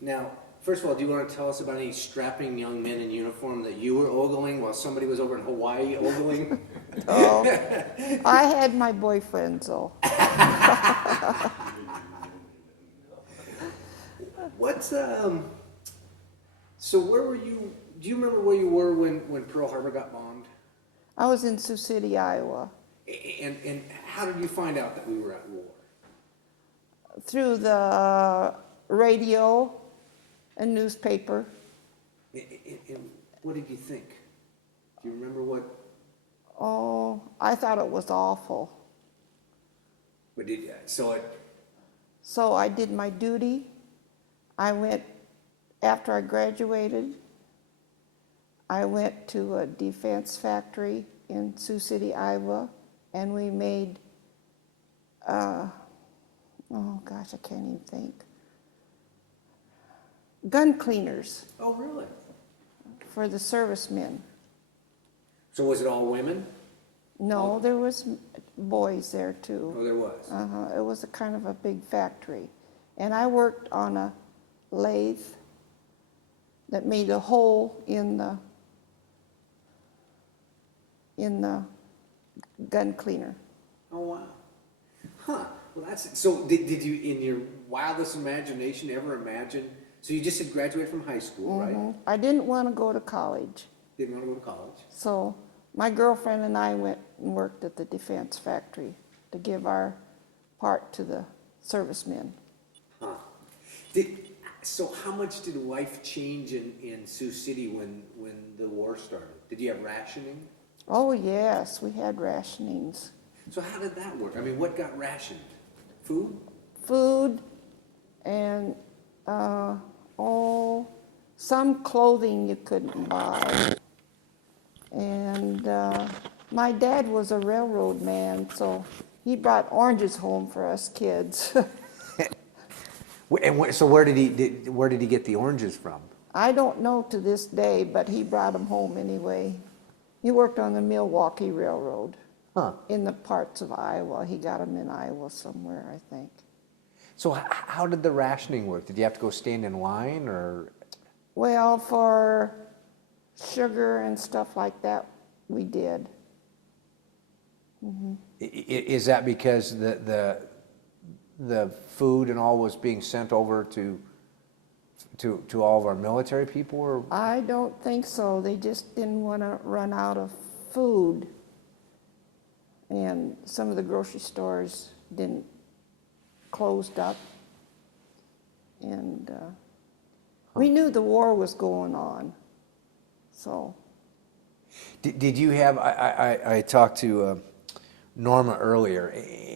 Now, first of all, do you want to tell us about any strapping young men in uniform that you were ogling while somebody was over in Hawaii ogling? Oh, I had my boyfriends, though. What's so where were you? Do you remember where you were when Pearl Harbor got bombed? I was in Sioux City, Iowa. And how did you find out that we were at war? Through the radio and newspaper. And what did you think? Do you remember what? Oh, I thought it was awful. What did you, so it? So I did my duty. I went, after I graduated, I went to a defense factory in Sioux City, Iowa, and we made, oh gosh, I can't even think. Gun cleaners. Oh, really? For the servicemen. So was it all women? No, there was boys there too. Oh, there was. It was a kind of a big factory. And I worked on a lathe that made a hole in the gun cleaner. Oh, wow. Huh. Well, that's, so did you, in your wildest imagination, ever imagine, so you just had graduated from high school, right? I didn't want to go to college. Didn't want to go to college? So my girlfriend and I went and worked at the defense factory to give our part to the servicemen. Huh. So how much did life change in Sioux City when the war started? Did you have rationing? Oh yes, we had rationings. So how did that work? I mean, what got rationed? Food? Food and, some clothing you couldn't buy. And my dad was a railroad man, so he brought oranges home for us kids. And so where did he get the oranges from? I don't know to this day, but he brought them home anyway. He worked on the Milwaukee Railroad. Huh. In the parts of Iowa. He got them in Iowa somewhere, I think. So how did the rationing work? Did you have to go stand in line, or? Well, for sugar and stuff like that, we did. Mm-hmm. Is that because the food and all was being sent over to all of our military people, or? I don't think so. They just didn't want to run out of food. And some of the grocery stores closed up. And we knew the war was going on, so. Did you have, I talked to Norma earlier,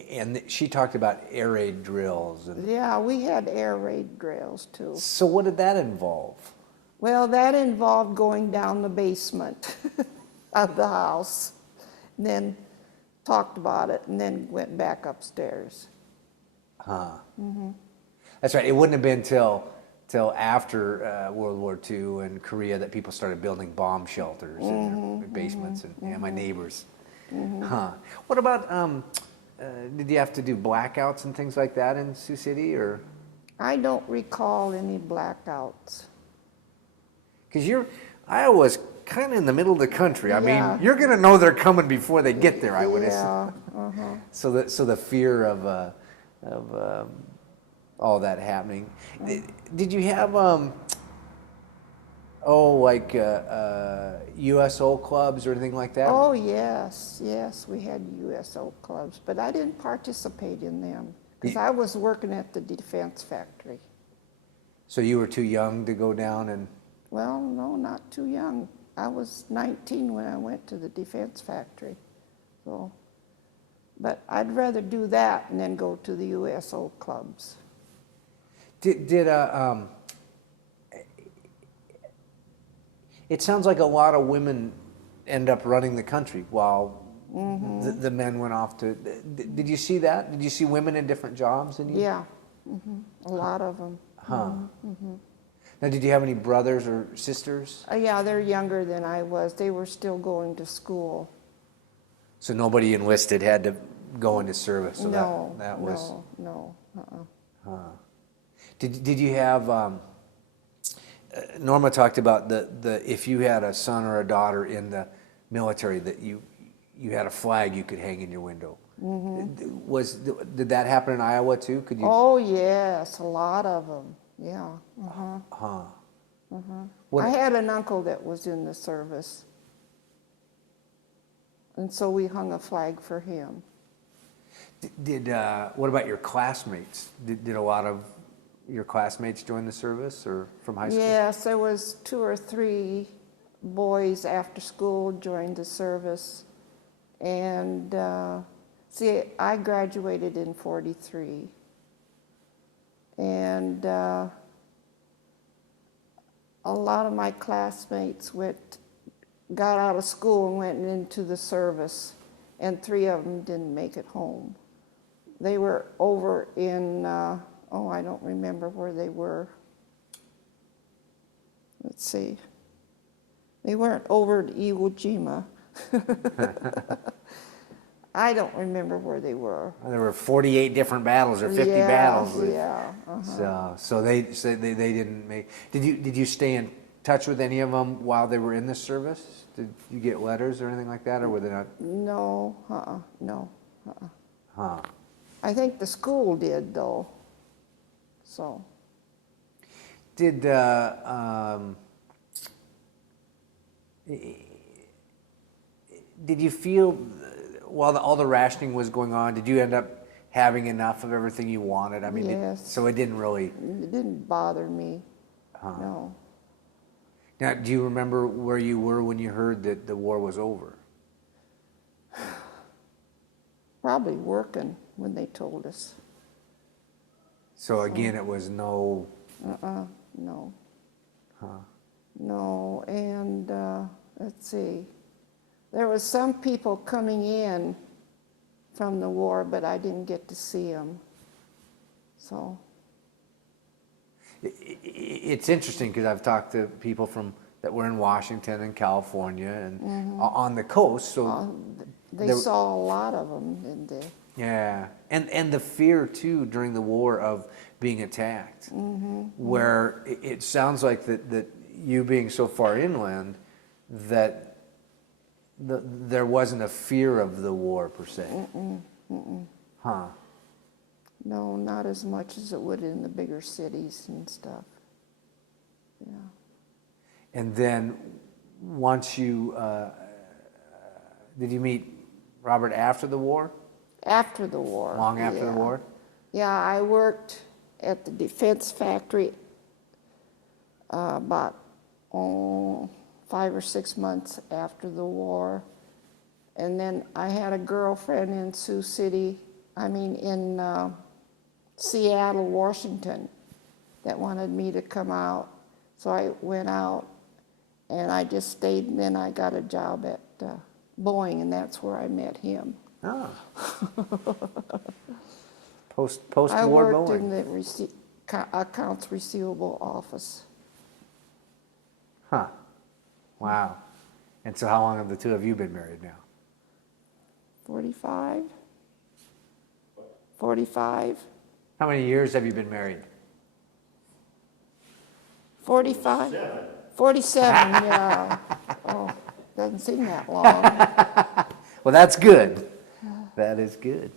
and she talked about air raid drills. Yeah, we had air raid drills too. So what did that involve? Well, that involved going down the basement of the house, and then talked about it, and then went back upstairs. Huh. Mm-hmm. That's right. It wouldn't have been till after World War II and Korea that people started building bomb shelters in their basements, and my neighbors. Mm-hmm. Huh. What about, did you have to do blackouts and things like that in Sioux City, or? I don't recall any blackouts. Because Iowa's kind of in the middle of the country. I Yeah. mean, you're going to know they're coming before they get there, I would Yeah. assume. So the fear of all that happening. Did you have USO clubs or anything like that? Oh yes, we had USO clubs, but I didn't participate in them because I was working at the defense factory. So you were too young to go down and? Well, no, not too young. I was 19 when I went to the defense factory. So, but I'd rather do that and then go to the USO clubs. It sounds like a lot of women end up running the country while the men went off to. Did you see that? Did you see women in different jobs? Yeah, a lot of them. Huh. Now, did you have any brothers or sisters? Yeah, they're younger than I was. They were still going to school. So nobody enlisted had to go into service. So that was no. Huh. Did you have Norma talked about the if you had a son or a daughter in the military that you had a flag you could hang in your window. Did that happen in Iowa too? Could you? Oh, yes, a lot of them, yeah. What, I had an uncle that was in the service, and so we hung a flag for him. what about your classmates? Did a lot of your classmates join the service or from high school? Yes, there was 2 or 3 boys after school joined the service, and see, I graduated in '43, and a lot of my classmates got out of school and went into the service, and 3 of them didn't make it home. They were over in, I don't remember where they were. Let's see. They weren't over at Iwo Jima. I don't remember where they were. There were 48 different battles or 50 Yeah, battles. yeah. So they didn't make. Did you stay in touch with any of them while they were in the service? Did you get letters or anything like that, or were they not? No, no. Huh. I think the school did, though. So. Did you feel while all the rationing was going on? Did you end up having enough of everything you wanted? I mean, Yes. so it didn't really. It didn't bother me. No. Now, do you remember where you were when you heard that the war was over? Probably working when they told us. So again, it was no. No. No, and let's see. There was some people coming in from the war, but I didn't get to see them. So. It's interesting because I've talked to people that were in Washington and California and on the coast. So They saw a lot of them, didn't they? yeah, and the fear too during the war of being attacked, where it sounds like that you being so far inland that there wasn't a fear of the war per se. Huh. No, not as much as it would in the bigger cities and stuff. Yeah. And then once you, did you meet Robert after the war? After the war. Long after the war? Yeah, I worked at the defense factory about 5 or 6 months after the war. And then I had a girlfriend in Seattle, Washington, that wanted me to come out. So I went out and I just stayed, and then I got a job at Boeing, and that's where I met him. Oh. Post-war I worked Boeing. in the accounts receivable office. Huh. Wow. And so how long have the two of you been married now? 45? 45? How many years have you been married? 45? 47, yeah. Oh, doesn't seem that long. Well, that's good. That is good.